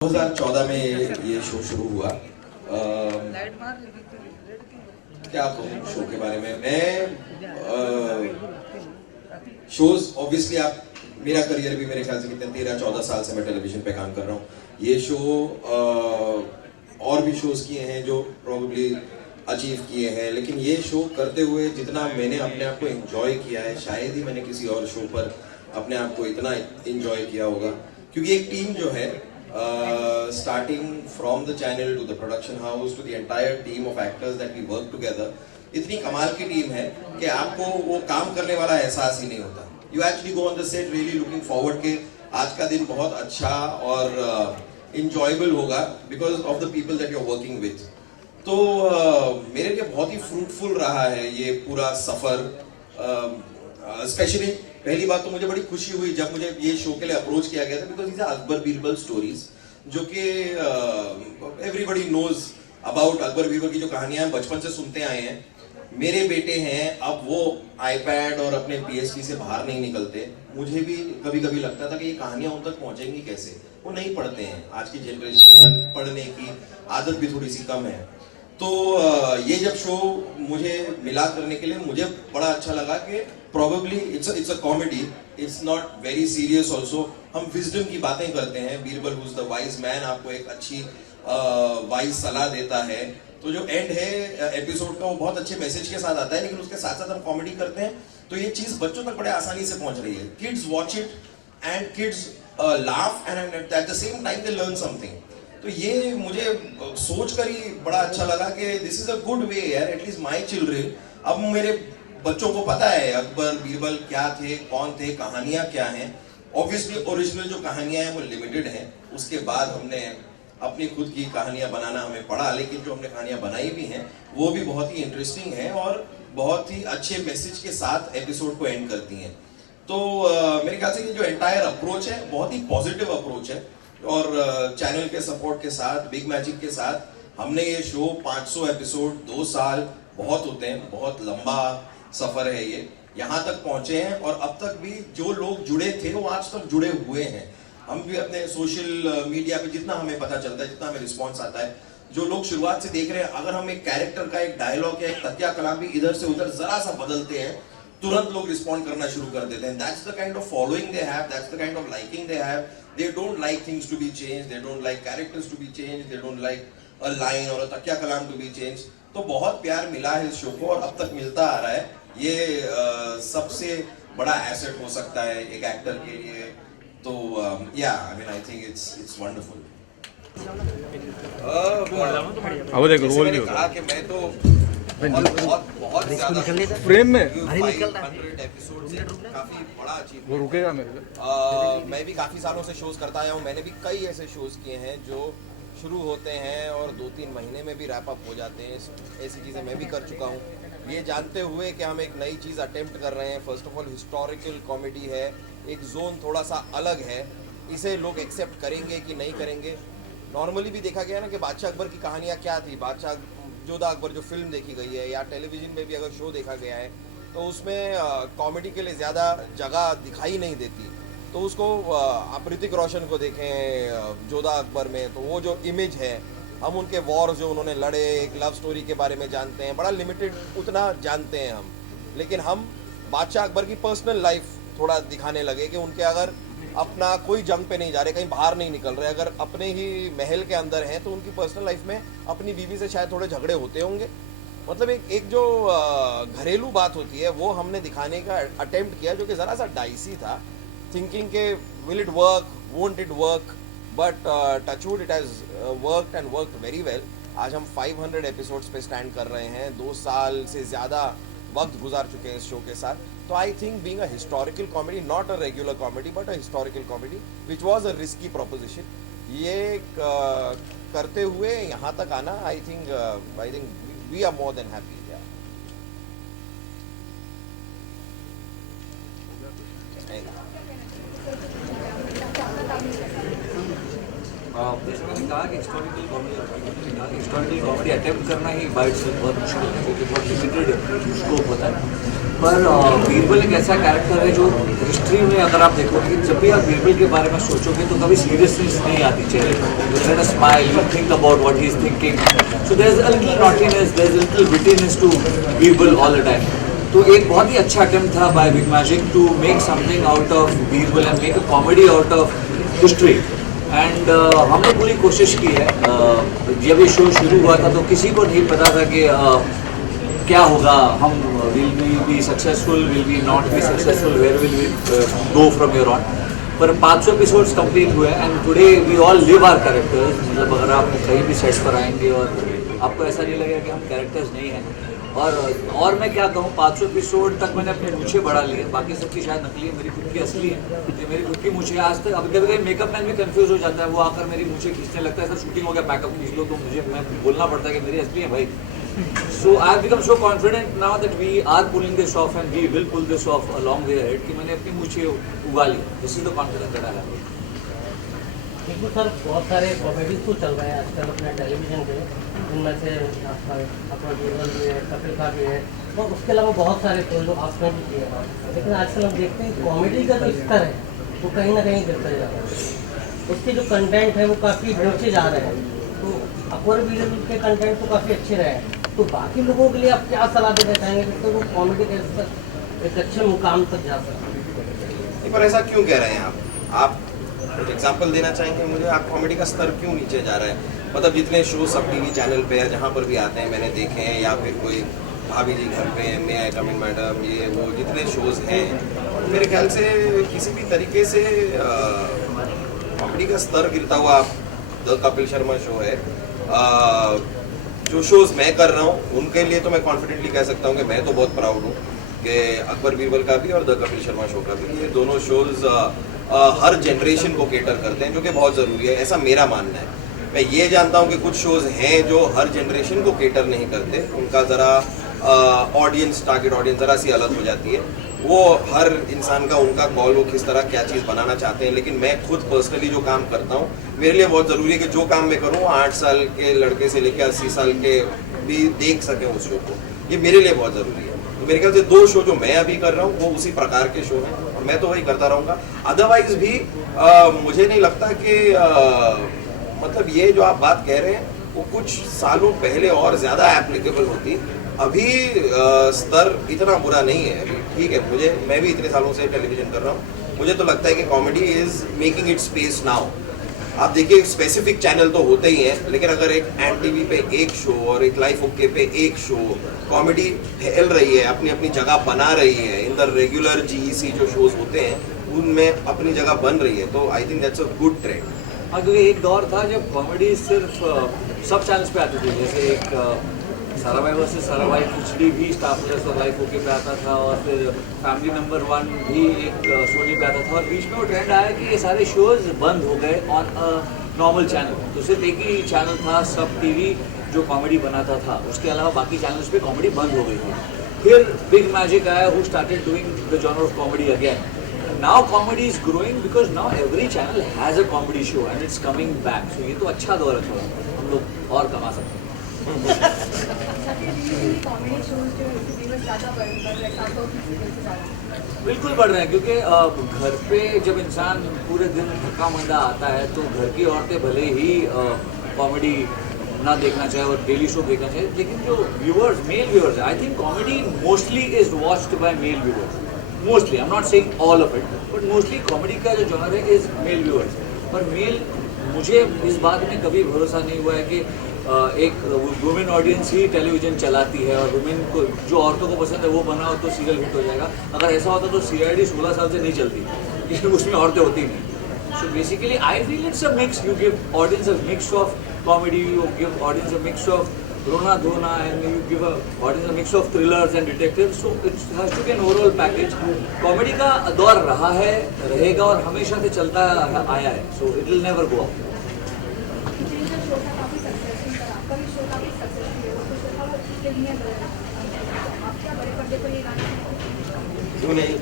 2014 में ये शो शुरू हुआ। क्या कहूँ शो के बारे में। मैं शोज ऑब्वियसली आप मेरा करियर भी मेरे ख्याल से कितने 13-14 साल से मैं टेलीविजन पे काम कर रहा हूँ। ये शो और भी शोज किए हैं जो प्रोबेबली अचीव किए हैं, लेकिन ये शो करते हुए जितना मैंने अपने आप को एंजॉय किया है शायद ही मैंने किसी और शो पर अपने आप को इतना एंजॉय किया होगा। क्योंकि एक टीम जो है starting from the channel to the production house to the entire team of actors that we work together, इतनी कमाल की टीम है कि आपको वो काम करने वाला एहसास ही नहीं होता। You actually go on the set really looking forward कि आज का दिन बहुत अच्छा और enjoyable होगा because of the people that you're working with। तो मेरे लिए बहुत ही फ्रूटफुल रहा है ये पूरा सफर। स्पेशली पहली बात तो मुझे बड़ी खुशी हुई जब मुझे ये शो के लिए अप्रोच किया गया था, because is Akbar Birbal stories जो कि everybody knows about. Akbar Birbal की जो कहानियां हम बचपन से सुनते आए हैं। मेरे बेटे हैं, अब वो आईपैड और अपने पीएसपी से बाहर नहीं निकलते। मुझे भी कभी कभी लगता था कि ये कहानियां उन तक पहुंचेंगी कैसे, वो नहीं पढ़ते हैं। आज की जनरेशन में पढ़ने की आदत भी थोड़ी सी कम है। तो ये जब शो मुझे मिला करने के लिए मुझे बड़ा अच्छा लगा कि probably it's a comedy, it's not very serious also. हम विजडम की बातें करते हैं। Birbal who is the wise man आपको एक अच्छी वाइज सलाह देता है। तो जो एंड है एपिसोड का वो बहुत अच्छे मैसेज के साथ आता है, लेकिन उसके साथ साथ हम कॉमेडी करते हैं। तो ये चीज बच्चों तक बड़े आसानी से पहुंच रही है। Kids watch it and kids laugh and at the same time they learn something. तो ये मुझे सोच कर ही बड़ा अच्छा लगा कि this is a good way यार, एटलीस्ट माय चिल्ड्रन। अब मेरे बच्चों को पता है अकबर बीरबल क्या थे, कौन थे, कहानियां क्या हैं। ऑब्वियसली ओरिजिनल जो कहानियां हैं वो लिमिटेड हैं। उसके बाद हमने अपनी खुद की कहानियां बनाना हमें पड़ा, लेकिन जो हमने कहानियां बनाई भी हैं वो भी बहुत ही इंटरेस्टिंग है और बहुत ही अच्छे मैसेज के साथ एपिसोड को एंड करती हैं। तो मेरे ख्याल से ये जो एंटायर अप्रोच है बहुत ही पॉजिटिव अप्रोच है। और चैनल के सपोर्ट के साथ, बिग मैजिक के साथ हमने ये शो 500 एपिसोड, 2 साल बहुत होते हैं, बहुत लंबा सफर है ये, यहाँ तक पहुंचे हैं। और अब तक भी जो लोग जुड़े थे वो आज तक जुड़े हुए हैं। हम भी अपने सोशल मीडिया पे जितना हमें पता चलता है, जितना हमें रिस्पॉन्स आता है, जो लोग शुरुआत से देख रहे हैं, अगर हम एक कैरेक्टर का एक डायलॉग या एक तकिया कलाम भी इधर से उधर जरा सा बदलते हैं, तुरंत लोग रिस्पॉन्ड करना शुरू कर देते हैं। That's the kind of following they have, that's the kind of liking they have. They don't like things to be changed, they don't like characters to be changed, they don't like a line or a तकिया कलाम to be changed। तो बहुत प्यार मिला है इस show को और अब तक मिलता आ रहा है। ये सबसे बड़ा एसेट हो सकता है एक एक्टर के लिए। तो या I mean I think it's wonderful. अब देखो रोल भी कहा कि मैं तो बहुत ज्यादा फ्रेम में 500 एपिसोड से काफी बड़ा अचीव। वो रुकेगा मेरे को। मैं भी काफी सालों से शोज करता आया हूँ। मैंने भी कई ऐसे शोज किए हैं जो शुरू होते हैं और 2-3 महीने में भी रैप अप हो जाते हैं। ऐसी चीज़ें मैं भी कर चुका हूँ। ये जानते हुए कि हम एक नई चीज़ अटेम्प्ट कर रहे हैं। First of all historical comedy है, एक जोन थोड़ा सा अलग है। इसे लोग एक्सेप्ट करेंगे कि नहीं करेंगे। नॉर्मली भी देखा गया ना कि बादशाह अकबर की कहानियाँ क्या थी, बादशाह जोधा अकबर जो फिल्म देखी गई है या टेलीविज़न में भी अगर शो देखा गया है तो उसमें कॉमेडी के लिए ज़्यादा जगह दिखाई नहीं देती। तो उसको आप ऋतिक रोशन को देखें जोधा अकबर में, तो वो जो इमेज है, हम उनके वॉर जो उन्होंने लड़े, एक लव स्टोरी के बारे में जानते हैं, बड़ा लिमिटेड उतना जानते हैं हम। लेकिन हम बादशाह अकबर की पर्सनल लाइफ थोड़ा दिखाने लगे कि उनके अगर अपना कोई जंग पे नहीं जा रहे, कहीं बाहर नहीं निकल रहे, अगर अपने ही महल के अंदर हैं तो उनकी पर्सनल लाइफ में अपनी बीवी से शायद थोड़े झगड़े होते होंगे। मतलब एक जो घरेलू बात होती है वो हमने दिखाने का अटेम्प्ट किया, जो कि ज़रा सा डाइसी था। थिंकिंग के will it work, won't it work, but touchwood it has worked and worked very well. आज हम 500 एपिसोड्स पे स्टैंड कर रहे हैं, 2 साल से ज़्यादा वक्त गुजार चुके हैं इस शो के साथ। तो I think being a historical comedy, not a regular comedy but a historical comedy which was a risky proposition, ये करते हुए यहाँ तक आना, I think we are more than happy. जैसे मैंने कहा कि हिस्टोरिकल कॉमेडी अटेम्प्ट करना ही बाइट से बहुत मुश्किल है क्योंकि बहुत लिमिटेड स्कोप होता है। पर बीरबल एक ऐसा कैरेक्टर है जो हिस्ट्री में अगर आप देखोगे, जब भी आप बीरबल के बारे में सोचोगे तो कभी सीरियसनेस नहीं आती चेहरे पर। You let a smile, you think about what he is thinking, so there is a little naughtiness, there is a little wittiness to Birbal all the time. तो एक बहुत ही अच्छा अटेम्प्ट था by Big Magic to make something out of Birbal and make a comedy out of history. And हमने पूरी कोशिश की है। जब ये शो शुरू हुआ था तो किसी को नहीं पता था कि क्या होगा, हम will be successful, will be not be successful, where will we go from here on. पर 500 एपिसोड्स कंप्लीट हुए and today we all live our characters. मतलब अगर आप कहीं भी सेट पर आएंगे और आपको ऐसा नहीं लगेगा कि हम कैरेक्टर्स नहीं हैं। और मैं क्या कहूँ, 500 एपिसोड तक मैंने अपनी मूछें बढ़ा ली है, बाकी सबकी शायद नकली है, मेरी खुद की असली है। ये मेरी खुद की मूछें आज तक, अभी कभी मेकअप मैन भी कंफ्यूज हो जाता है, वो आकर मेरी मूछें खींचने लगता है, सर शूटिंग हो गया पैकअप खींच लो, तो मैं बोलना पड़ता है कि मेरी असली है भाई। So I have become so confident now that we are pulling this off and we will pull this off along the ahead कि मैंने अपनी मूछें उगा ली। This is the confidence that I have. देखो सर, बहुत सारे कॉमेडीज तो चल रहे हैं आजकल अपने टेलीविजन पे, जिनमें से अपना बीरबल भी है, कपिल का भी है, और उसके अलावा बहुत सारे शो जो आपने भी किए हैं। लेकिन आजकल हम देखते हैं कॉमेडी का जो स्तर है वो कहीं ना कहीं गिरता जा रहा है। उसके जो कंटेंट है वो काफ़ी नीचे जा रहे हैं। तो अकबर बीरबल के कंटेंट तो काफ़ी अच्छे रहे हैं, तो बाकी लोगों के लिए आप क्या सलाह देना चाहेंगे जिससे वो कॉमेडी के स्तर एक अच्छे मुकाम तक जा सके? पर ऐसा क्यों कह रहे हैं आप कुछ एग्जाम्पल देना चाहेंगे मुझे? आप कॉमेडी का स्तर क्यों नीचे जा रहा है? मतलब जितने शो सब टीवी चैनल पे है, जहाँ पर भी आते हैं मैंने देखे हैं, या फिर कोई भाभी जी घर पे मे आई कम इन मैडम, ये वो जितने शोज हैं, मेरे ख्याल से किसी भी तरीके से कॉमेडी का स्तर गिरता हुआ द कपिल शर्मा शो है। जो शोज मैं कर रहा हूँ उनके लिए तो मैं कॉन्फिडेंटली कह सकता हूँ कि मैं तो बहुत प्राउड हूँ कि अकबर बीरबल का भी और द कपिल शर्मा शो का भी, ये दोनों शोज हर जनरेशन को केटर करते हैं, जो कि बहुत ज़रूरी है, ऐसा मेरा मानना है। मैं ये जानता हूँ कि कुछ शोज हैं जो हर जनरेशन को केटर नहीं करते, उनका ज़रा ऑडियंस, टारगेट ऑडियंस ज़रा सी अलग हो जाती है। वो हर इंसान का उनका कॉल, वो किस तरह क्या चीज़ बनाना चाहते हैं। लेकिन मैं खुद पर्सनली जो काम करता हूँ, मेरे लिए बहुत ज़रूरी है कि जो काम मैं करूँ 8 साल के लड़के से लेकर 80 साल के भी देख सकें उस शो को, ये मेरे लिए बहुत ज़रूरी है। तो मेरे ख्याल से 2 शो जो मैं अभी कर रहा हूँ वो उसी प्रकार के शो हैं और मैं तो वही करता रहूँगा। अदरवाइज भी मुझे नहीं लगता कि मतलब ये जो आप बात कह रहे हैं वो कुछ सालों पहले और ज़्यादा एप्लीकेबल होती। अभी स्तर इतना बुरा नहीं है अभी, ठीक है। मैं भी इतने सालों से टेलीविजन कर रहा हूँ, मुझे तो लगता है कि comedy is making it space now. आप देखिए स्पेसिफिक चैनल तो होते ही हैं, लेकिन अगर एक एन टीवी पे एक शो और एक लाइफ ओके पे एक शो, कॉमेडी फैल रही है, अपनी अपनी जगह बना रही है, इन द रेगुलर जीईसी जो शोज होते हैं उनमें अपनी जगह बन रही है, तो I think that's a good trend. हाँ, क्योंकि एक दौर था जब कॉमेडी सिर्फ सब चैनल्स पे आती थी, जैसे एक साराभाई वर्सेस साराभाई खिचड़ी भी स्टार प्लस और लाइफ ओके पे आता था, और फिर फैमिली नंबर 1 भी एक सोनी पे आता था, और बीच में वो ट्रेंड आया कि ये सारे शोज बंद हो गए ऑन अ नॉर्मल चैनल। तो सिर्फ एक ही चैनल था सब टीवी जो कॉमेडी बनाता था, उसके अलावा बाकी चैनल्स पे कॉमेडी बंद हो गई थी। फिर बिग मैजिक आया, who started doing the genre of comedy again. Now comedy is growing because now every channel has a comedy show and it's coming back. So ये तो अच्छा दौर है, थोड़ा हम लोग और कमा सकते हैं। बिल्कुल बढ़ रहे हैं, क्योंकि घर पे जब इंसान पूरे दिन थका मंदा आता है तो घर की औरतें भले ही कॉमेडी ना देखना चाहे और डेली शो देखना चाहे, लेकिन जो viewers, male viewers, I think comedy mostly is watched by male viewers. Mostly, I am not saying all of it, but mostly comedy का जो जॉनर है इज मेल व्यूअर्स। पर मेल, मुझे इस बात में कभी भरोसा नहीं हुआ है कि एक वुमेन ऑडियंस ही टेलीविजन चलाती है और वुमेन को, जो औरतों को पसंद है वो बनाओ तो सीरियल हिट हो जाएगा। अगर ऐसा होता तो CID 16 साल से नहीं चलती, क्योंकि उसमें औरतें होती नहीं। So basically I feel it's a mix, you give audience a mix of comedy, you give audience a mix of रोना धोना, and you give audience a mix of thrillers and detective. So it's has to be an overall package. Comedy का दौर रहा है, रहेगा और हमेशा से चलता आया है, so it will never go out. क्यों नहीं?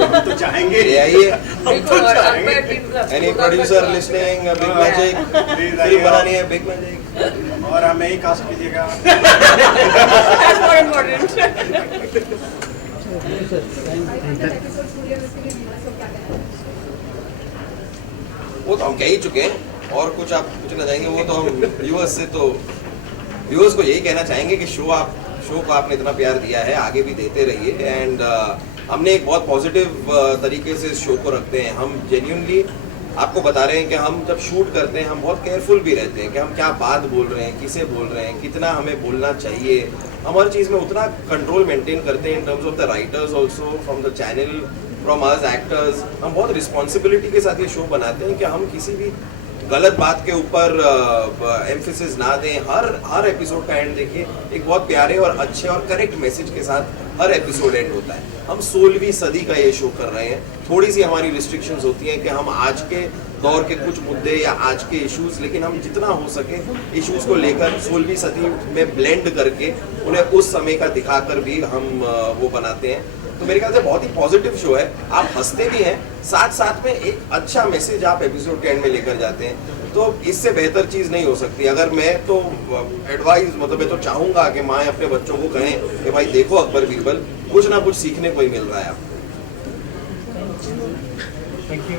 हम तो चाहेंगे। ले आइए। बिल्कुल, और अंपायर टीम का any producer listening, big magic, film बनानी है, बिग मैजिक। और हमें ही कास्ट कीजिएगा। That's more important. वो तो हम कह ही चुके हैं, और कुछ आप पूछना चाहेंगे? वो तो हम व्यूअर्स से, तो व्यूअर्स को यही कहना चाहेंगे कि शो को आपने इतना प्यार दिया है, आगे भी देते रहिए। एंड हमने एक बहुत पॉजिटिव तरीके से इस शो को रखते हैं। हम जेन्युइनली आपको बता रहे हैं कि हम जब शूट करते हैं हम बहुत केयरफुल भी रहते हैं कि हम क्या बात बोल रहे हैं, किसे बोल रहे हैं, कितना हमें बोलना चाहिए। हम हर चीज़ में उतना कंट्रोल मेंटेन करते हैं in terms of the writers also, from the channel, from us actors. हम बहुत रिस्पॉन्सिबिलिटी के साथ ये शो बनाते हैं कि हम किसी भी गलत बात के ऊपर एम्फेसिस ना दें। हर एपिसोड का एंड देखिए एक बहुत प्यारे और अच्छे और करेक्ट मैसेज के साथ हर एपिसोड एंड होता है। हम 16वीं सदी का ये शो कर रहे हैं। थोड़ी सी हमारी रिस्ट्रिक्शंस होती हैं कि हम आज के दौर के कुछ मुद्दे या आज के इश्यूज, लेकिन हम जितना हो सके इश्यूज को लेकर 16वीं सदी में ब्लेंड करके उन्हें उस समय का दिखाकर भी हम वो बनाते हैं। तो मेरे ख्याल से बहुत ही पॉजिटिव शो है। आप हंसते भी हैं, साथ साथ में एक अच्छा मैसेज आप एपिसोड के एंड में लेकर जाते हैं। तो इससे बेहतर चीज़ नहीं हो सकती। अगर मैं तो एडवाइस, मतलब मैं तो चाहूँगा कि माएँ अपने बच्चों को कहें कि भाई देखो अकबर बीरबल, कुछ ना कुछ सीखने को ही मिल रहा है आपको। Thank you.